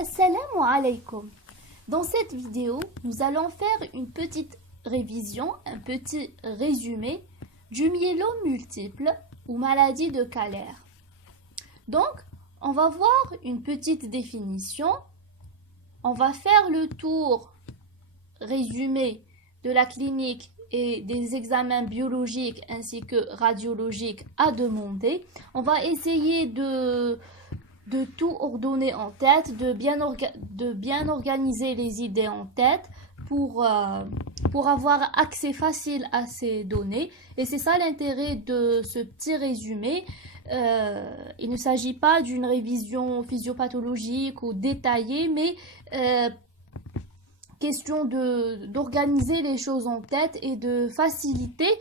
Assalamu alaikum. Dans cette vidéo, nous allons faire une petite révision, un petit résumé du myélome multiple ou maladie de Kallert. Donc, on va voir une petite définition. On va faire le tour résumé de la clinique et des examens biologiques ainsi que radiologiques à demander. On va essayer de tout ordonner en tête, de bien organiser les idées en tête pour avoir accès facile à ces données. Et c'est ça l'intérêt de ce petit résumé. Il ne s'agit pas d'une révision physiopathologique ou détaillée, mais question d'organiser les choses en tête et de faciliter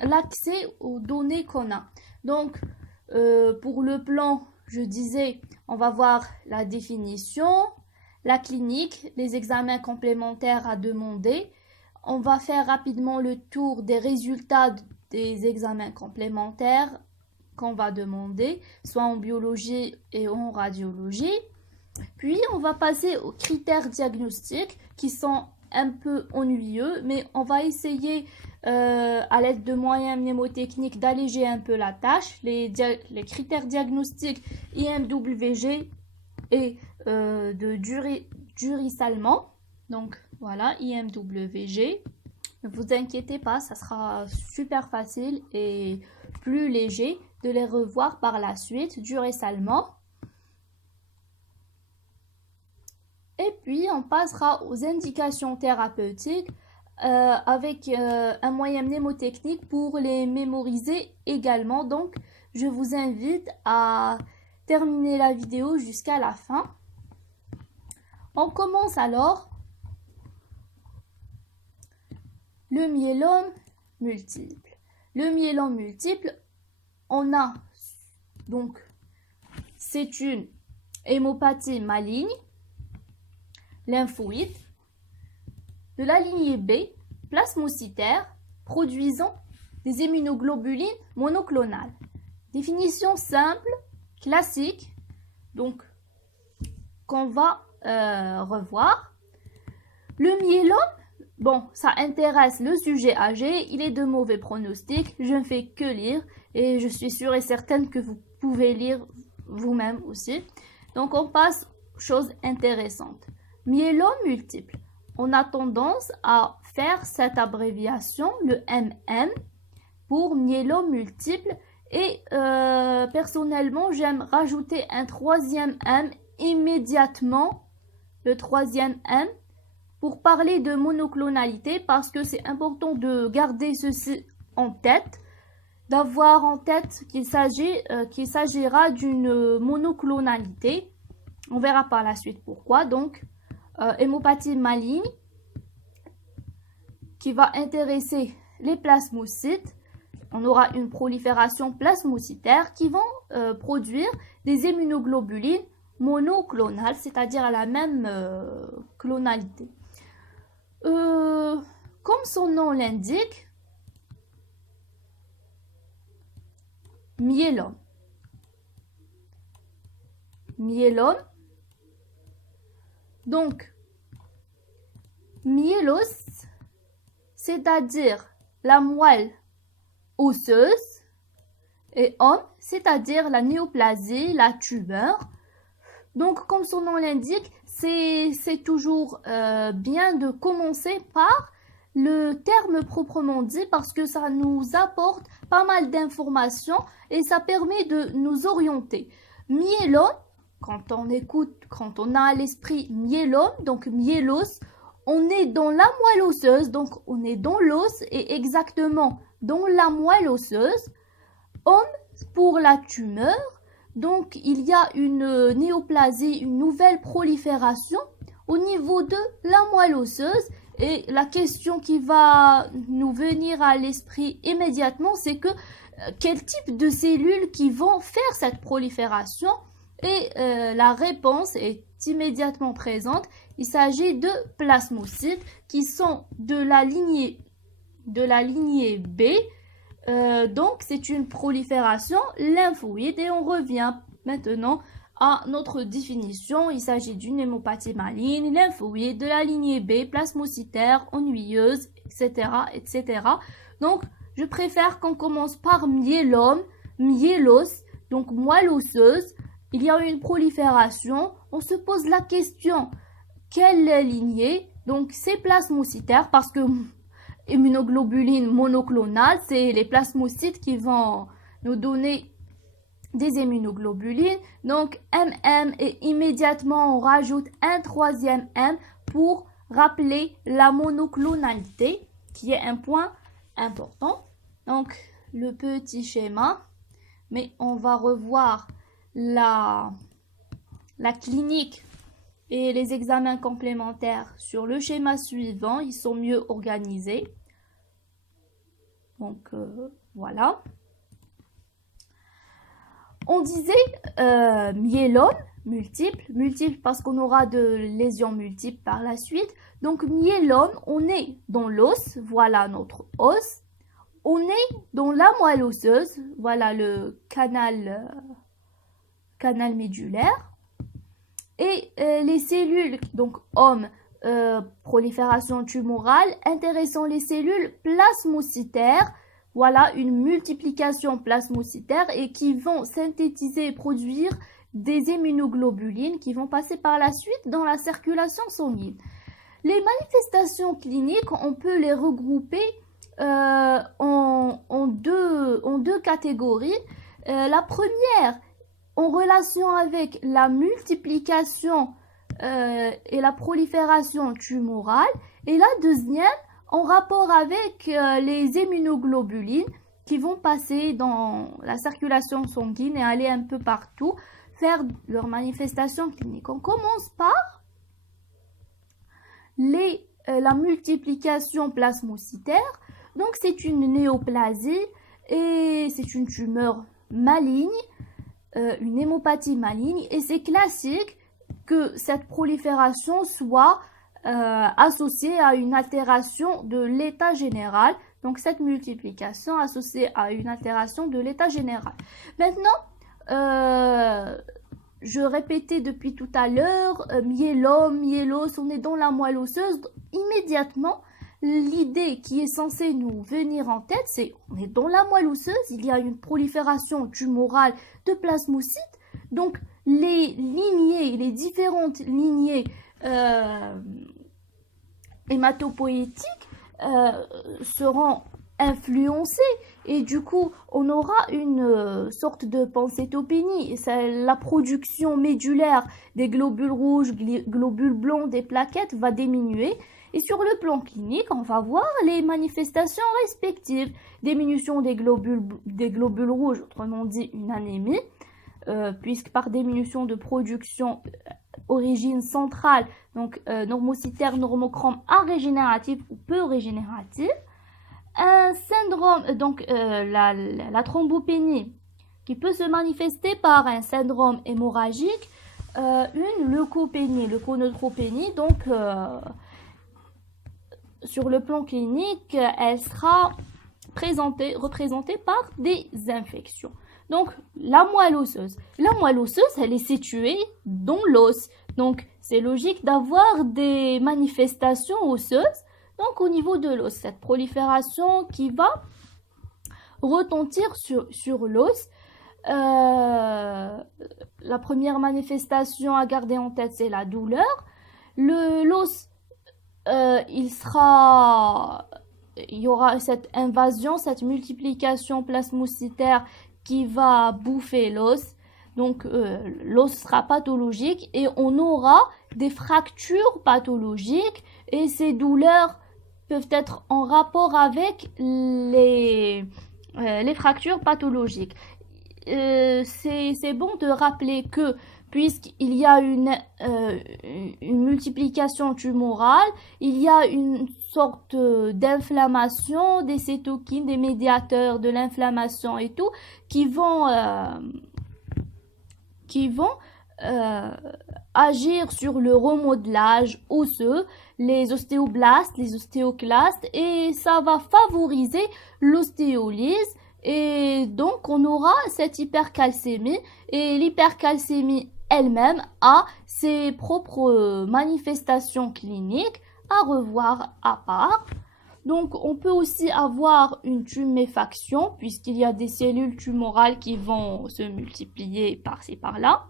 l'accès aux données qu'on a. Donc, pour le plan, je disais, on va voir la définition, la clinique, les examens complémentaires à demander. On va faire rapidement le tour des résultats des examens complémentaires qu'on va demander, soit en biologie et en radiologie. Puis, on va passer aux critères diagnostiques qui sont un peu ennuyeux, mais on va essayer à l'aide de moyens mnémotechniques d'alléger un peu la tâche. Les critères diagnostiques IMWG et de Dury-Salmon. Donc voilà, IMWG. Ne vous inquiétez pas, ça sera super facile et plus léger de les revoir par la suite. Dury-Salmon. Et puis, on passera aux indications thérapeutiques avec un moyen mnémotechnique pour les mémoriser également. Donc, je vous invite à terminer la vidéo jusqu'à la fin. On commence alors. Le myélome multiple. Le myélome multiple, on a donc, c'est une hémopathie maligne, lymphoïde, de la lignée B, plasmocytaire, produisant des immunoglobulines monoclonales. Définition simple, classique, donc qu'on va revoir. Le myélome, bon, ça intéresse le sujet âgé, il est de mauvais pronostic, je ne fais que lire et je suis sûre et certaine que vous pouvez lire vous-même aussi. Donc on passe aux choses intéressantes. Myélome multiple. On a tendance à faire cette abréviation, le MM, pour myélome multiple. Et personnellement, j'aime rajouter un troisième M immédiatement, le troisième M, pour parler de monoclonalité, parce que c'est important de garder ceci en tête, d'avoir en tête qu'il s'agira d'une monoclonalité. On verra par la suite pourquoi. Donc, hémopathie maligne qui va intéresser les plasmocytes. On aura une prolifération plasmocytaire qui vont produire des immunoglobulines monoclonales, c'est-à-dire la même clonalité. Comme son nom l'indique, myélome. Myélome. Donc, myélos, c'est-à-dire la moelle osseuse, et homme, c'est-à-dire la néoplasie, la tumeur. Donc, comme son nom l'indique, c'est toujours bien de commencer par le terme proprement dit parce que ça nous apporte pas mal d'informations et ça permet de nous orienter. Myélome, quand on a à l'esprit myélome, donc myélos, on est dans la moelle osseuse, donc on est dans l'os et exactement dans la moelle osseuse. Homme pour la tumeur, donc il y a une néoplasie, une nouvelle prolifération au niveau de la moelle osseuse. Et la question qui va nous venir à l'esprit immédiatement, c'est que quel type de cellules qui vont faire cette prolifération? Et la réponse est immédiatement présente. Il s'agit de plasmocytes qui sont de la lignée B. Donc, c'est une prolifération lymphoïde. Et on revient maintenant à notre définition. Il s'agit d'une hémopathie maligne, lymphoïde, de la lignée B, plasmocytaire, ennuyeuse, etc., etc. Donc, je préfère qu'on commence par myélome, myélose, donc moelle osseuse. Il y a une prolifération. On se pose la question, quelle lignée? Donc, c'est plasmocytaire parce que immunoglobuline monoclonale, c'est les plasmocytes qui vont nous donner des immunoglobulines. Donc, MM, et immédiatement, on rajoute un troisième M pour rappeler la monoclonalité, qui est un point important. Donc, le petit schéma, mais on va revoir la clinique et les examens complémentaires sur le schéma suivant. Ils sont mieux organisés. Donc, voilà. On disait myélome multiple parce qu'on aura de lésions multiples par la suite. Donc, myélome, on est dans l'os, voilà notre os. On est dans la moelle osseuse, voilà le canal médulaire. Et les cellules, donc hommes, prolifération tumorale, intéressant les cellules plasmocytaires, voilà une multiplication plasmocytaire et qui vont synthétiser et produire des immunoglobulines qui vont passer par la suite dans la circulation sanguine. Les manifestations cliniques, on peut les regrouper en deux catégories. La première, en relation avec la multiplication et la prolifération tumorale, et la deuxième, en rapport avec les immunoglobulines qui vont passer dans la circulation sanguine et aller un peu partout, faire leurs manifestations cliniques. On commence par la multiplication plasmocytaire. Donc, c'est une néoplasie et c'est une tumeur maligne, une hémopathie maligne. Et c'est classique que cette prolifération soit associée à une altération de l'état général. Donc, cette multiplication associée à une altération de l'état général. Maintenant, je répétais depuis tout à l'heure, myélome, myélose, on est dans la moelle osseuse. Immédiatement, l'idée qui est censée nous venir en tête, c'est on est dans la moelle osseuse, il y a une prolifération tumorale de plasmocytes. Donc, les différentes lignées hématopoïétiques seront influencées et du coup on aura une sorte de pancytopénie. La production médulaire des globules rouges, globules blancs, des plaquettes va diminuer et sur le plan clinique on va voir les manifestations respectives: diminution des globules rouges, autrement dit une anémie, puisque par diminution de production origine centrale, donc normocytaire, normochrome arégénérative ou peu régénérative. Un syndrome, donc la thrombopénie qui peut se manifester par un syndrome hémorragique, une leucopénie, leuconeutropénie. Donc sur le plan clinique, elle sera représentée par des infections. Donc, la moelle osseuse, elle est située dans l'os. Donc, c'est logique d'avoir des manifestations osseuses. Donc, au niveau de l'os, cette prolifération qui va retentir sur l'os. La première manifestation à garder en tête, c'est la douleur. L'os, il y aura cette invasion, cette multiplication plasmocytaire qui va bouffer l'os. Donc, l'os sera pathologique et on aura des fractures pathologiques et ces douleurs peuvent être en rapport avec les fractures pathologiques. C'est bon de rappeler que puisqu'il y a une multiplication tumorale, il y a une sorte d'inflammation, des cytokines, des médiateurs de l'inflammation et tout, qui vont agir sur le remodelage osseux, les ostéoblastes, les ostéoclastes, et ça va favoriser l'ostéolyse. Et donc, on aura cette hypercalcémie. Et l'hypercalcémie elle-même a ses propres manifestations cliniques à revoir à part. Donc, on peut aussi avoir une tuméfaction, puisqu'il y a des cellules tumorales qui vont se multiplier par-ci par-là.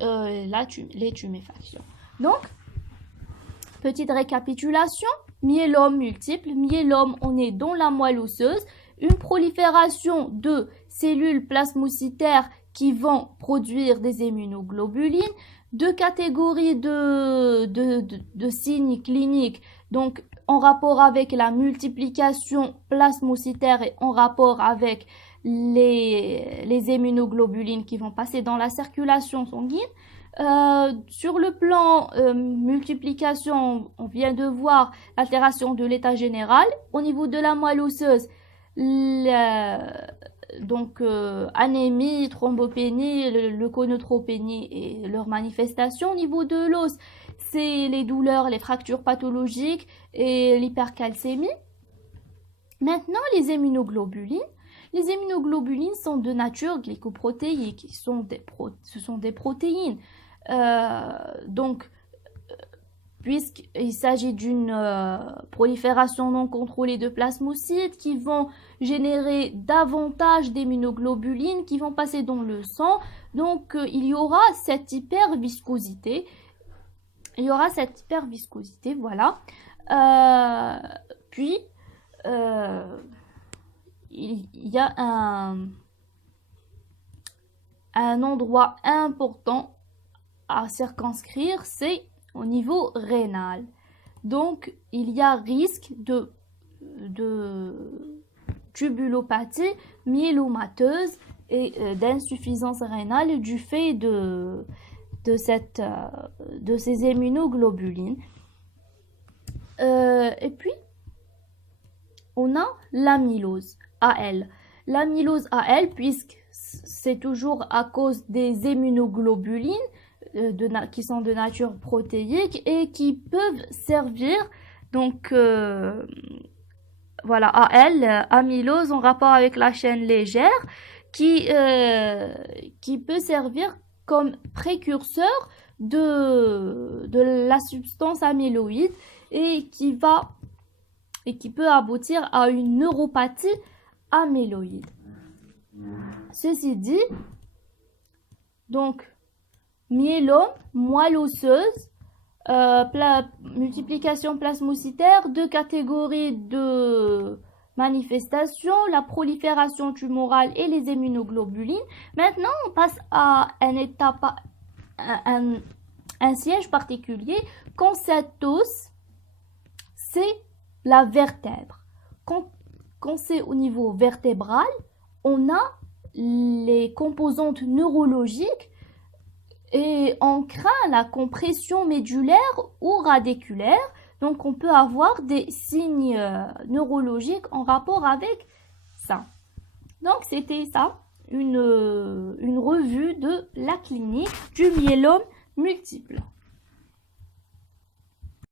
Les tuméfactions. Donc, petite récapitulation, myélome multiple. Myélome, on est dans la moelle osseuse. Une prolifération de cellules plasmocytaires qui vont produire des immunoglobulines. Deux catégories de signes cliniques, donc en rapport avec la multiplication plasmocytaire et en rapport avec les immunoglobulines qui vont passer dans la circulation sanguine. Sur le plan multiplication, on vient de voir l'altération de l'état général. Au niveau de la moelle osseuse, anémie, thrombopénie, leuconeutropénie et leurs manifestations. Au niveau de l'os, c'est les douleurs, les fractures pathologiques et l'hypercalcémie. Maintenant, les immunoglobulines. Les immunoglobulines sont de nature glycoprotéique. Ce sont des protéines. Puisqu'il s'agit d'une prolifération non contrôlée de plasmocytes qui vont générer davantage d'immunoglobulines qui vont passer dans le sang. Donc, il y aura cette hyperviscosité. Voilà. Il y a un endroit important à circonscrire, c'est au niveau rénal. Donc, il y a risque de tubulopathie myélomateuse et d'insuffisance rénale du fait de ces immunoglobulines. Et puis, on a l'amylose AL. L'amylose AL, puisque c'est toujours à cause des immunoglobulines qui sont de nature protéique et qui peuvent servir, donc voilà, AL, amylose en rapport avec la chaîne légère, qui peut servir comme précurseur de la substance amyloïde et qui peut aboutir à une neuropathie amyloïde. Ceci dit, donc myélome, moelle osseuse, multiplication plasmocytaire, deux catégories de manifestations, la prolifération tumorale et les immunoglobulines. Maintenant, on passe à un siège particulier quand cet os, c'est la vertèbre. Quand c'est au niveau vertébral, on a les composantes neurologiques et on craint la compression médulaire ou radiculaire. Donc, on peut avoir des signes neurologiques en rapport avec ça. Donc, c'était ça, une revue de la clinique du myélome multiple.